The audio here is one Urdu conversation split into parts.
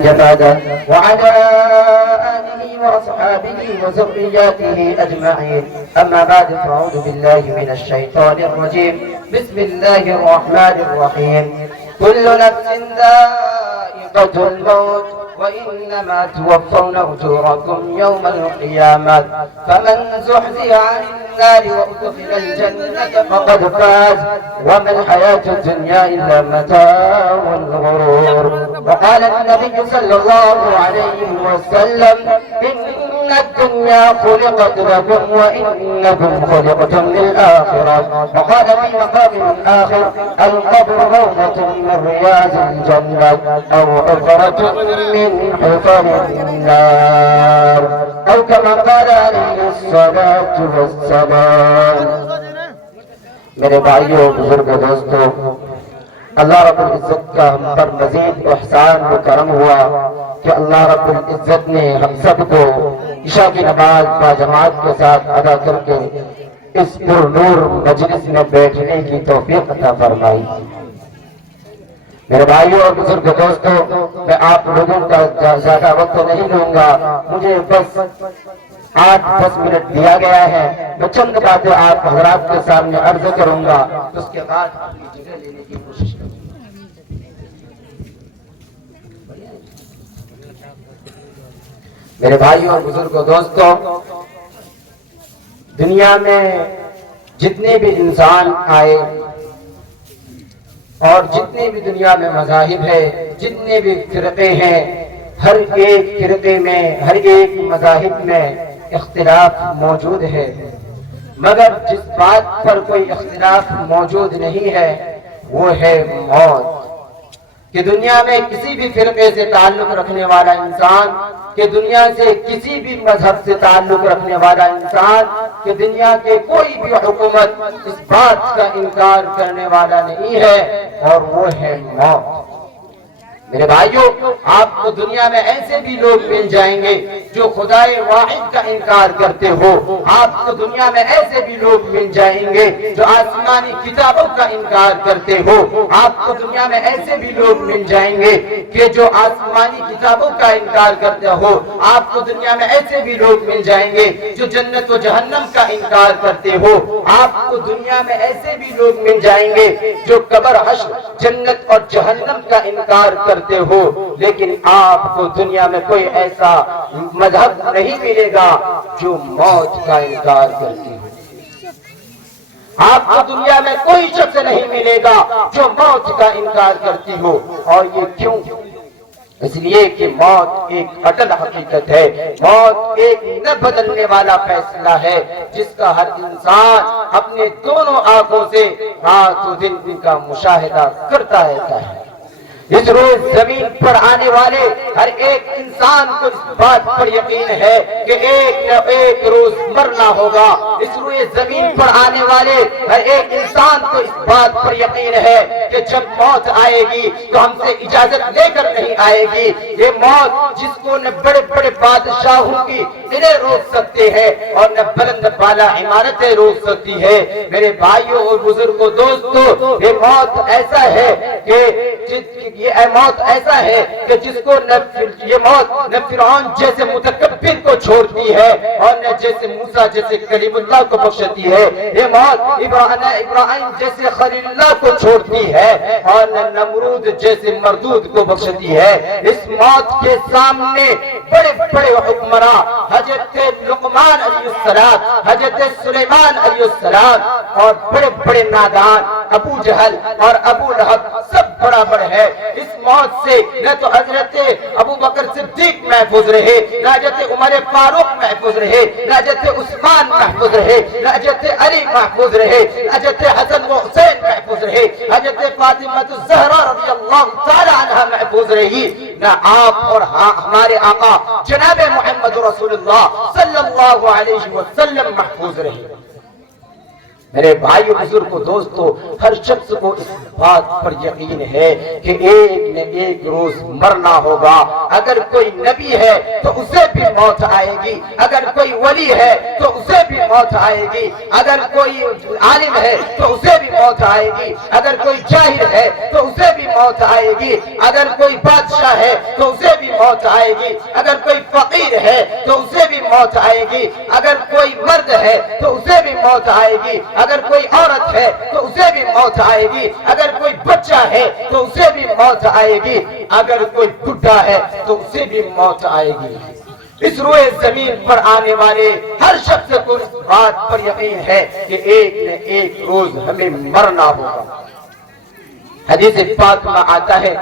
جفادا وعلى آله وأصحابه وذرياته أجمعين. أما بعد فأعوذ بالله من الشيطان الرجيم. بسم الله الرحمن الرحيم. كل نفس ذائقة الموت وإنما توفون أجوركم يوم القيامة فمن زحزح عن النار وأدخل الجنة فقد فاز وما الحياة الدنيا إلا متاع الغرور. وقال النبي صلى الله عليه وسلم إن الدنيا خلقت لكم وإنكم خلقتم للآخرة. وقال في مقام آخر القبر روضة من رياض الجنة أو حفرة من حفر النار أو كما قال عليه الصلاة والسلام. میرے بھائیوں بزرگ دوستوں، اللہ رب العزت کا ہم پر مزید احسان و کرم ہوا کہ اللہ رب العزت نے ہم سب کو عشاء کی نماز با جماعت کے ساتھ ادا کر کے اس پر نور مجلس میں بیٹھنے کی توفیق عطا فرمائی. میرے بھائیوں اور بزرگ دوستوں، میں آپ لوگوں کا زیادہ وقت نہیں لوں گا، مجھے بس 8-10 منٹ دیا گیا ہے. میں چند باتیں آپ حضرات کے سامنے عرض کروں گا، اس کے بعد اپنی جگہ لینے کی کوشش کروں گا. میرے بھائیوں اور بزرگوں دوستوں، دنیا میں جتنے بھی انسان آئے اور جتنے بھی دنیا میں مذاہب ہے، جتنے بھی فرقے ہیں، ہر ایک فرقے میں، ہر ایک مذاہب میں اختلاف موجود ہے، مگر جس بات پر کوئی اختلاف موجود نہیں ہے وہ ہے موت. کہ دنیا میں کسی بھی فرقے سے تعلق رکھنے والا انسان، کہ دنیا سے کسی بھی مذہب سے تعلق رکھنے والا انسان، کہ دنیا کے کوئی بھی حکومت اس بات کا انکار کرنے والا نہیں ہے اور وہ ہے موت. میرے بھائیوں، آپ کو دنیا میں ایسے بھی لوگ مل جائیں گے جو خدائے واحد کا انکار کرتے ہو. آپ کو دنیا میں ایسے بھی لوگ مل جائیں گے جو آسمانی کتابوں کا انکار کرتے ہو. آپ کو دنیا میں ایسے بھی لوگ مل جائیں گے کہ جو آسمانی کتابوں کا انکار کرتے ہو. آپ کو دنیا میں ایسے بھی لوگ مل جائیں گے جو جنت و جہنم کا انکار کرتے ہو. آپ کو دنیا میں ایسے بھی لوگ مل جائیں گے جو قبر حشر، جنت اور جہنم کا انکار کرتے ہو. لیکن آپ کو دنیا میں کوئی ایسا مذہب نہیں ملے گا جو موت کا انکار کرتی ہو. آپ کو دنیا میں کوئی شخص نہیں ملے گا جو موت کا انکار کرتی ہو. اور یہ کیوں؟ اس لیے کہ موت ایک اٹل حقیقت ہے. موت ایک نہ بدلنے والا فیصلہ ہے جس کا ہر انسان اپنے دونوں آنکھوں سے رات و دن کا مشاہدہ کرتا رہتا ہے. اس روز زمین پر آنے والے ہر ایک انسان کو اس بات پر یقین ہے کہ ایک نہ ایک روز مرنا ہوگا. اس روز زمین پر آنے والے ہر ایک انسان کو اس بات پر یقین ہے کہ جب موت آئے گی تو ہم سے اجازت لے کر نہیں آئے گی. یہ موت جس کو نہ بڑے بڑے بادشاہوں کی قلعے روک سکتے ہیں اور نہ بلند بالا عمارتیں روک سکتی ہے. میرے بھائیوں اور بزرگوں دوستوں، یہ موت ایسا ہے کہ یہ موت ایسا ہے کہ جس کو یہ موت نہ فرعون جیسے متکبر کو چھوڑتی ہے اور نہ جیسے موسیٰ جیسے کلیم اللہ کو بخشتی ہے. یہ موت ابراہیم جیسے خلیل اللہ کو چھوڑتی ہے اور نہ نمرود جیسے مردود کو بخشتی ہے. اس موت کے سامنے بڑے بڑے حکمراں حضرت لقمان علیہ السلام، حضرت سلیمان علیہ السلام اور بڑے بڑے نادان ابو جہل اور ابو لہب سب برابر ہے. اس موت سے نہ تو حضرت ابو بکر صدیق محفوظ رہے، نہ حضرت عمر فاروق محفوظ رہے، نہ حضرت عثمان محفوظ رہے، نہ حضرت علی محفوظ رہے، نہ حضرت حسن و حسین محفوظ رہے، حضرت فاطمہ الزہرا رضی اللہ تعالی عنہ محفوظ رہی، نہ آپ اور ہمارے آقا جناب محمد رسول اللہ صلی اللہ علیہ وسلم محفوظ رہے. میرے بھائیو بزرگوں دوستو، ہر شخص کو اس بات پر یقین ہے کہ ایک نہ ایک روز مرنا ہوگا۔ اگر کوئی نبی ہے تو اسے بھی موت آئے گی، اگر کوئی ولی ہے تو اسے بھی موت آئے گی، اگر کوئی عالم ہے تو اسے بھی موت آئے گی، اگر کوئی جاہل ہے تو اسے بھی موت آئے گی، اگر کوئی بادشاہ ہے تو اسے بھی موت آئے گی، اگر کوئی فقیر ہے تو اسے بھی موت آئے گی، اگر کوئی مرد ہے تو اسے بھی موت آئے گی، اگر کوئی عورت ہے تو اسے بھی موت آئے گی، اگر کوئی بچہ ہے تو اسے بھی موت آئے گی، اگر کوئی بڈھا ہے تو اسے بھی موت آئے گی۔ اس روئے زمین پر آنے والے ہر شخص کو اس بات پر یقین ہے کہ ایک نہ ایک روز ہمیں مرنا ہوگا۔ حدیث پاک میں آتا ہے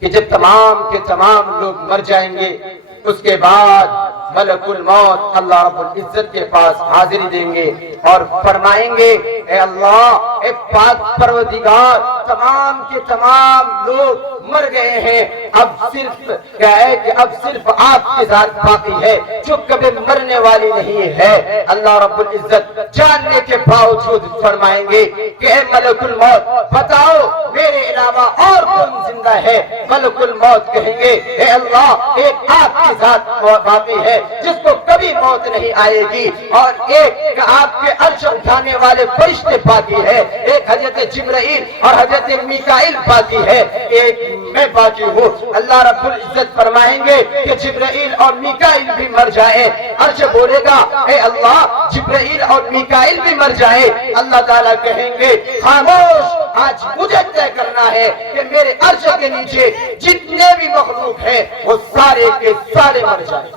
کہ جب تمام کے تمام لوگ مر جائیں گے، اس کے بعد ملک الموت اللہ رب العزت کے پاس حاضری دیں گے اور فرمائیں گے، اے اللہ، اے پاک پروردگار، تمام کے تمام لوگ مر گئے ہیں، اب صرف کیا ہے کہ اب صرف آپ کی ذات باقی ہے جو کبھی مرنے والی نہیں ہے۔ اللہ رب العزت جاننے کے باوجود فرمائیں گے کہ اے ملک الموت، بتاؤ میرے علاوہ اور کون زندہ ہے؟ ملک الموت کہیں گے، اے اللہ، ایک آپ کی ذات باقی ہے جس کو کبھی موت نہیں آئے گی، اور ایک آپ کے عرش اٹھانے والے فرشتے باقی ہے، ایک حضرت جبرائیل اور حضرت میکائیل باقی ہے، ایک میں باقی ہوں۔ اللہ رب العزت فرمائیں گے کہ جبرائیل اور میکائیل بھی مر جائیں، عرش بولے گا، اے اللہ، جبرائیل اور میکائیل بھی مر جائیں۔ اللہ تعالیٰ کہیں گے، خاموش، آج مجھے طے کرنا ہے کہ میرے عرش کے نیچے جتنے بھی مخلوق ہیں وہ سارے کے سارے مر جائیں۔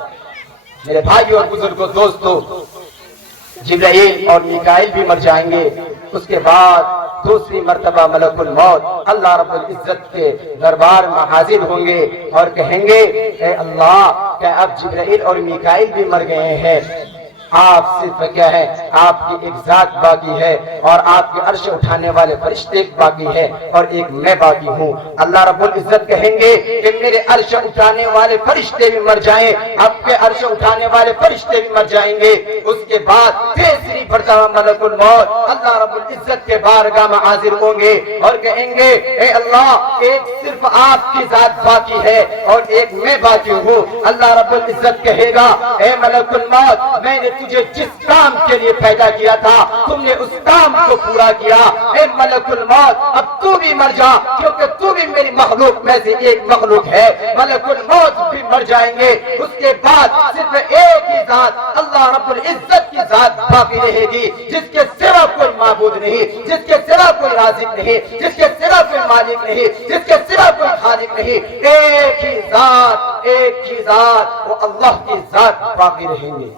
میرے بھائیوں اور بزرگوں دوستو، جبرائیل اور میکائیل بھی مر جائیں گے۔ اس کے بعد دوسری مرتبہ ملک الموت اللہ رب العزت کے دربار میں حاضر ہوں گے اور کہیں گے، اے اللہ، کہ اب جبرائیل اور میکائیل بھی مر گئے ہیں، آپ صرف کیا ہے، آپ کی ایک ذات باقی ہے اور آپ کے عرش اٹھانے والے فرشتے باقی ہے اور ایک میں باقی ہوں۔ اللہ رب العزت کہیں گے کہ میرے عرش اٹھانے والے فرشتے بھی مر جائیں، آپ کے عرش اٹھانے والے فرشتے بھی مر جائیں گے۔ اس کے بعد تیسری مرتبہ ملک الموت اللہ رب العزت کے بارگاہ میں حاضر ہوں گے اور کہیں گے، اے اللہ، ایک صرف آپ کی ذات باقی ہے اور ایک میں باقی ہوں۔ اللہ رب العزت کہے گا، اے ملک الموت، میں نے تجھے جس کام کے لیے پیدا کیا تھا تم نے اس کام کو پورا کیا، اے ملک الموت، اب تو بھی مر جا کیونکہ تو بھی میری مخلوق میں سے ایک مخلوق ہے۔ ملک الموت بھی مر جائیں گے۔ اس کے بعد صرف ایک ہی ذات اللہ رب العزت کی ذات باقی رہے گی، جس کے سوا کوئی معبود نہیں، جس کے سوا کوئی رازق نہیں، جس کے سوا کوئی مالک نہیں، جس کے سوا کوئی خالق نہیں، ایک ہی ذات وہ اللہ کی ذات باقی رہیں گے۔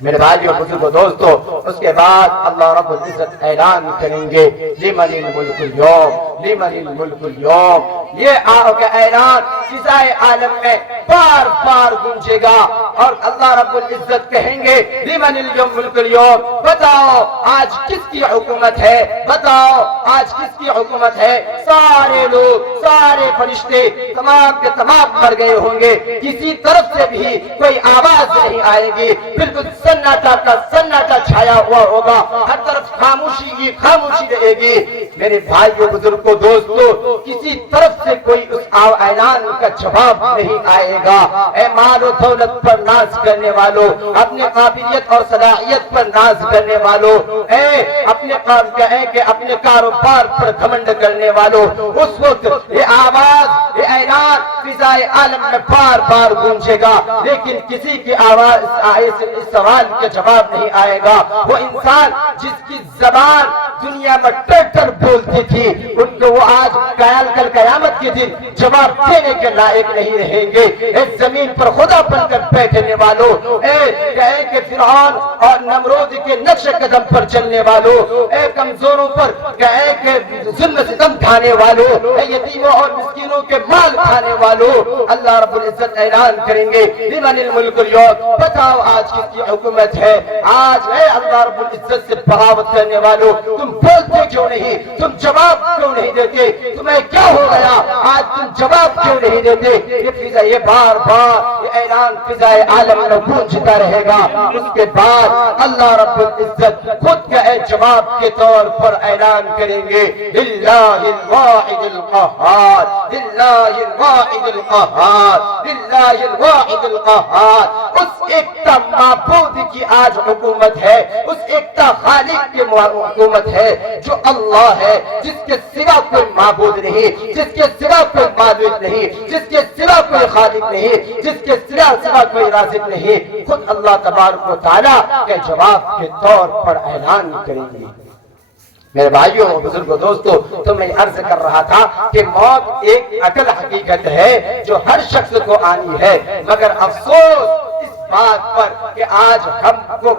میرے بھائیو بزرگوں دوستو، اس کے بعد اللہ رب العزت اعلان کریں گے، لمن الملک اليوم، لمن الملک اليوم۔ یہ اعلان فضائے عالم میں بار بار گونجے گا اور اللہ رب العزت کہیں گے، لمن الملک اليوم، بتاؤ آج کس کی حکومت ہے، بتاؤ آج کس کی حکومت ہے۔ سارے لوگ، سارے فرشتے تمام کے تمام مر گئے ہوں گے، کسی طرف سے بھی کوئی آواز نہیں آئے گی، بالکل سناٹا کا سناٹا چھایا ہوا ہوگا، ہر طرف خاموشی کی خاموشی رہے گی۔ میرے بھائیوں بزرگوں دوستو، کسی طرف سے کوئی اس اعلان کا جواب نہیں آئے گا۔ اے مال و دولت پر ناز کرنے والوں، اپنے قابلیت اور صلاحیت پر ناز کرنے والوں، اپنے کاروبار پر گھمنڈ کرنے والوں، اس وقت یہ آواز، یہ اعلان فضائے عالم میں بار بار گونجے گا، لیکن کسی کی آواز اس سوال کا جواب نہیں آئے گا۔ وہ انسان جس کی زبان دنیا میں ٹر بولتی تھی، ان کو وہ آج کل قیامت کے دن جواب دینے کے لائق نہیں رہیں گے۔ اس زمین پر خدا بن کر بیٹھنے والوں، کہے کہ فرعون اور نمرود کے نقش قدم پر چلنے والوں، کمزوروں پر کہے کہ ظلم ستم کھانے والوں، یتیموں اور مسکینوں کے مال کھانے والوں، اللہ رب العزت اعلان کریں گے، لمن الملک اليوم، بتاؤ آج کس کی حکومت ہے۔ آج ہے اللہ رب العزت سے بغاوت کرنے والوں، تم بولتے کیوں نہیں، تم جواب کیوں نہیں دیتے، تمہیں کیا ہو گیا، آج تم جواب کیوں نہیں دیتے۔ یہ بار بار یہ اعلان فضائے عالم میں گونجتا رہے گا، اس کے بعد اللہ رب العزت خود کا جواب کے طور پر اعلان کریں گے للہ الواحد القہار، للہ الواحد القہار، للہ الواحد القہار۔ اس ایکتا معبود کی آج حکومت ہے، اس ایکتا خالق کی حکومت ہے جو اللہ ہے، جس کے سوا کوئی معبود نہیں، جس کے سوا کوئی معبود نہیں، جس کے سوا کوئی خالق نہیں، جس کے سوا کوئی رازق نہیں۔ خود اللہ تبارک و تعالیٰ کے جواب کے طور پر اعلان کریں گے۔ میرے بھائیوں اور بزرگوں دوستو، تو میں عرض کر رہا تھا کہ موت ایک اٹل حقیقت ہے جو ہر شخص کو آنی ہے، مگر افسوس اس بات پر کہ آج ہم کو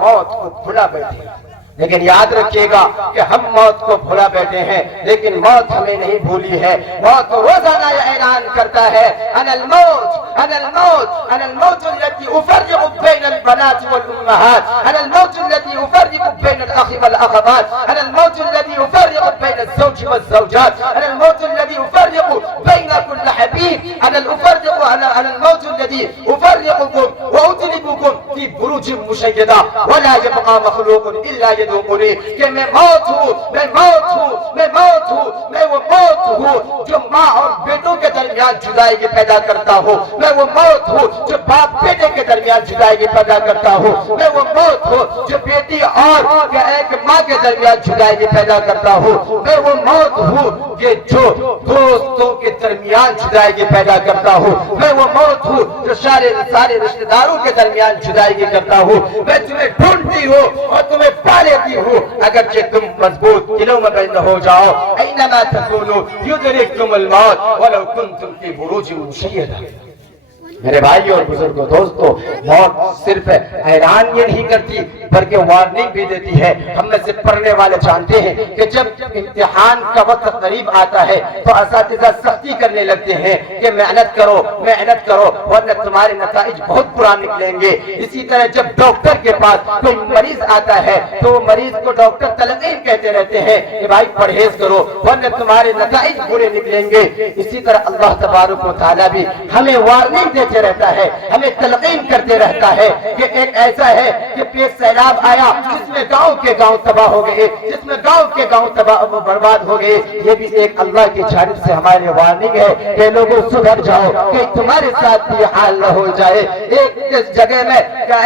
موت کو بھلا بیٹھے ہیں۔ لیکن یاد رکھیے گا کہ ہم موت کو بھلا بیٹھے ہیں، لیکن موت ہمیں نہیں بھولی ہے۔ موت روزانہ یہ اعلان کرتا ہے انا الموت انا الموت انا الموت الذي افرق بين البنات والامهات، انا الموت الذي افرق بين الاخ والاخوات، انا الموت الذي افرق بين الزوج والزوجات، انا الموت الذي افرق بين كل حبيب، انا الموت الذي افرقكم واطلقكم في بروج مشيدة ولا يبقى مخلوق الا يذوقني، کہ میں موت ہوں، میں موت ہوں، میں موت ہوں، میں وہ موت ہوں جو ماں اور بیٹوں کے درمیان جدائی پیدا کرتا ہوں، میں وہ موت ہوں جو باپ بیٹے کے درمیان جدائی پیدا کرتا ہوں، میں وہ موت ہوں جو بیٹی اور ایک ماں کے درمیان جدائی پیدا کرتا ہوں، میں وہ موت ہوں کہ جو دوستوں کے درمیان جدائی پیدا کرتا ہوں، میں وہ موت ہوں جو سارے رشتہ داروں کے درمیان جدائی کرتا ہوں۔ میں تمہیں ڈھونڈتی ہوں اور تمہیں پا لیتی ہوں، اگرچہ تم مضبوط قلعوں میں بند ہو جاؤ۔ اینما تکونوا یدرککم الموت ولو کنتم فی بروج مشیدہ۔ میرے بھائی اور بزرگوں دوستو، موت صرف اعلان یہ نہیں کرتی بلکہ وارننگ بھی دیتی ہے۔ ہم میں سے پڑھنے والے جانتے ہیں کہ جب امتحان کا وقت قریب آتا ہے تو اساتذہ سختی کرنے لگتے ہیں کہ محنت کرو محنت کرو ورنہ تمہارے نتائج بہت برا نکلیں گے۔ اسی طرح جب ڈاکٹر کے پاس کوئی مریض آتا ہے تو وہ مریض کو ڈاکٹر تلقین کہتے رہتے ہیں کہ بھائی پرہیز کرو ورنہ تمہارے نتائج برے نکلیں گے۔ اسی طرح اللہ تبارک و تعالیٰ بھی ہمیں وارننگ دیتے رہتا ہے، ہمیں تلقین کرتے رہتا ہے کہ ایک ایسا ہے کہ پیش سیلاب آیا جس میں گاؤں کے گاؤں تباہ ہو گئے، جس میں گاؤں کے گاؤں تباہ برباد ہو گئے۔ یہ بھی ایک اللہ کی جانب سے ہمارے لیے وارننگ ہے کہ لوگوں سدھر جاؤ کہ تمہارے ساتھ بھی حال نہ ہو جائے۔ ایک جگہ میں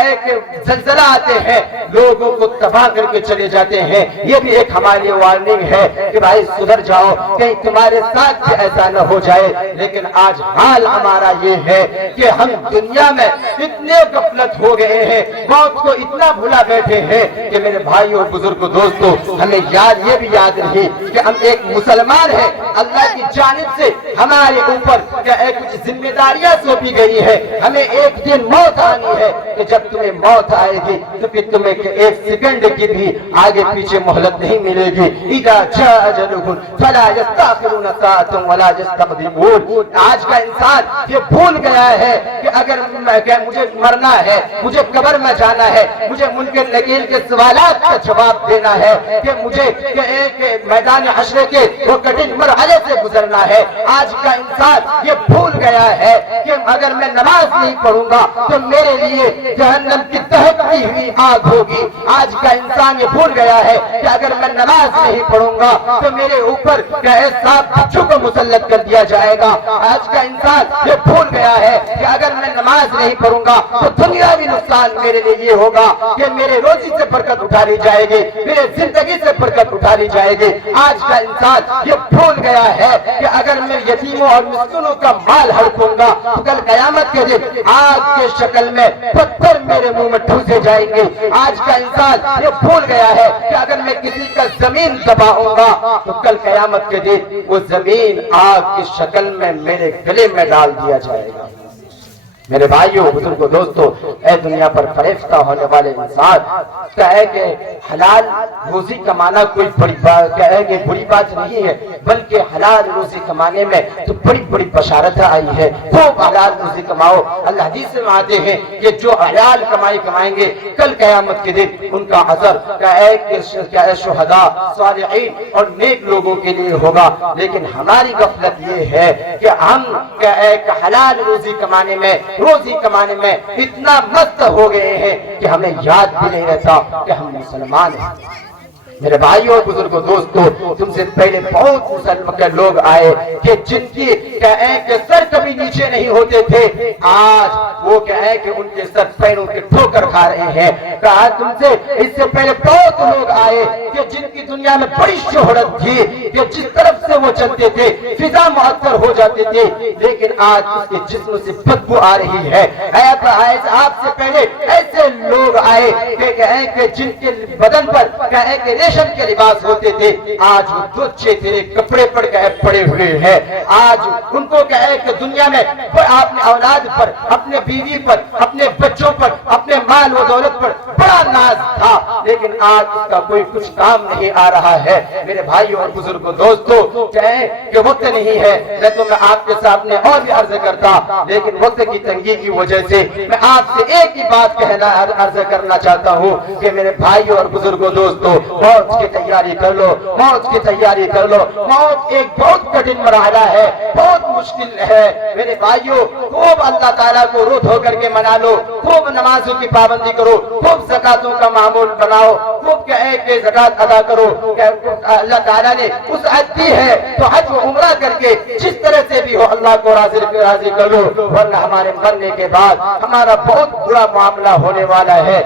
ایک زلزلہ آتے ہیں، لوگوں کو تباہ کر کے چلے جاتے ہیں۔ یہ بھی ایک ہمارے لیے وارننگ ہے کہ بھائی سدھر جاؤ کہیں تمہارے ساتھ بھی ایسا نہ ہو جائے۔ لیکن آج حال ہمارا یہ ہے کہ ہم دنیا میں اتنے غفلت ہو گئے ہیں، موت کو اتنا بھلا بیٹھے ہیں کہ میرے بھائی اور بزرگوں دوستو، ہمیں یہ بھی یاد نہیں کہ ہم ایک مسلمان ہیں، اللہ کی جانب سے ہمارے اوپر کچھ ذمہ داریاں سونپی گئی ہے۔ ہمیں ایک دن موت آنی ہے کہ جب تمہیں موت آئے گی تو پھر تمہیں ایک سیکنڈ کی بھی آگے پیچھے مہلت نہیں ملے گی۔ اذا جاء اجلهم فلا يستأخرون ساعة ولا يستقدمون۔ آج کا انسان یہ بھول گیا ہے کہ اگر مجھے مرنا ہے، مجھے قبر میں جانا ہے، مجھے منکر نکیر کے سوالات کا جواب دینا ہے، کہ مجھے ایک میدان حشر کے وہ کٹھن مرحلے سے گزرنا ہے۔ آج کا انسان یہ بھول گیا ہے کہ اگر میں نماز نہیں پڑھوں گا تو میرے لیے جہنم کی دہکتی ہوئی آگ ہوگی۔ آج کا انسان یہ بھول گیا ہے کہ اگر میں نماز نہیں پڑھوں گا تو میرے اوپر سانپ بچھو کو مسلط کر دیا جائے گا۔ آج کا انسان یہ بھول گیا ہے کہ اگر میں نماز نہیں پڑھوں گا تو دنیاوی نقصان میرے لیے یہ ہوگا کہ میرے روزی سے برکت اٹھا لی جائے گی، میرے زندگی سے برکت اٹھا لی جائے گی۔ آج کا انسان یہ بھول گیا ہے کہ اگر میں یتیموں اور مسکینوں کا مال ہڑپوں گا تو کل قیامت کے دن آگ کے شکل میں پتھر میرے منہ میں ٹھوسے جائیں گے۔ آج کا انسان یہ بھول گیا ہے کہ اگر میں کسی کا زمین دباؤں گا تو کل قیامت کے دن وہ زمین آگ کی شکل میں میرے گلے میں ڈال دیا جائے گا۔ میرے بھائیوں بزرگوں دوستوں، اے دنیا پر فریفتہ ہونے والے انسان، کہے کہ حلال روزی کمانا کوئی بڑی بات کہے کہ بری بات نہیں ہے، بلکہ حلال روزی کمانے میں تو بڑی بڑی بشارتیں آئی ہے۔ خوب حلال روزی کماؤ۔ اللہ حدیث میں آتے ہیں کہ جو حلال کمائی کمائیں گے کل قیامت کے دن ان کا اجر کہ شہداء، صالحین اور نیک لوگوں کے لیے ہوگا۔ لیکن ہماری غفلت یہ ہے کہ ہم ایک حلال روزی کمانے میں اتنا مست ہو گئے ہیں کہ ہمیں یاد بھی نہیں رہتا کہ ہم مسلمان ہیں۔ میرے بھائیوں بزرگوں دوستوں، تم سے پہلے بہت مسلمان کے لوگ آئے کہ جن کی کہ سر کبھی نیچے نہیں ہوتے تھے، آج وہ کہیں کہ ان کے سر پیروں کے ٹھوکر کھا رہے ہیں۔ کہا تم سے اس سے پہلے بہت لوگ آئے کہ جن کی دنیا میں بڑی شہرت تھی، کہ جس طرف سے وہ چلتے تھے فضا معطر ہو جاتے تھے، لیکن آج اس کے جسم سے بدبو آ رہی ہے۔ آپ سے پہلے ایسے لوگ آئے کہ جن کے بدن پر کہیں کہ ریشم کے لباس ہوتے تھے، آج وہ دوچے تیرے کپڑے پر پڑے ہوئے ہیں۔ آج ان کو کہے کہ دنیا میں اپنے اولاد پر، اپنے بیوی پر، اپنے بچوں پر، اپنے مال و دولت پر بڑا ناز تھا، لیکن آج اس کا کوئی کچھ کام نہیں آ رہا ہے۔ میرے بھائیوں اور بزرگوں دوستوں، کہیں کہ وقت نہیں ہے، میں تو میں آپ کے سامنے اور بھی عرض کرتا، لیکن وقت کی تنگی کی وجہ سے میں آپ سے ایک ہی بات عرض کرنا چاہتا ہوں کہ میرے بھائیوں اور بزرگوں دوستوں، موت کی تیاری کر لو، موت کی تیاری کر لو۔ موت ایک بہت کٹھن مرحلہ ہے، بہت مشکل ہے۔ میرے بھائیوں، خوب اللہ تعالیٰ کو رو دھو کر کے منا لو، خوب نمازوں کی پابندی کرو، خوب زکاتوں کا معمول بناؤ، خوب کہے کہ زکات ادا کرو۔ اللہ تعالیٰ نے اس حج دی ہے تو حج و عمرہ کر کے جس طرح سے بھی ہو اللہ کو راضی کر لو، ورنہ ہمارے مرنے کے بعد ہمارا بہت برا معاملہ ہونے والا ہے۔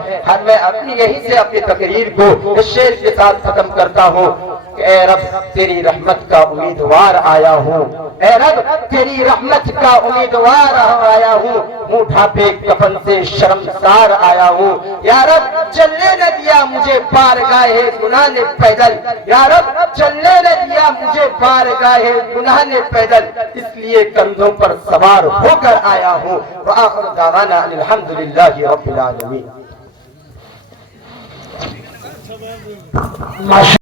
میں اپنی یہیں سے اپنی تقریر کو اس شعر کے ساتھ ختم کرتا ہوں کہ اے رب تیری رحمت کا امیدوار آیا ہوں، اے رب تیری رحمت کا امیدوار آیا ہوں، منہ ڈھانپے کفن سے شرمسار آیا ہوں۔ یا رب چلنے نہ دیا مجھے بارگاہ گناہ نے پیدل، یا رب چلنے نہ دیا مجھے بارگاہ گناہ نے پیدل، اس لیے کندھوں پر سوار ہو کر آیا ہوں۔ وآخر دعوانا الحمدللہ رب العالمین۔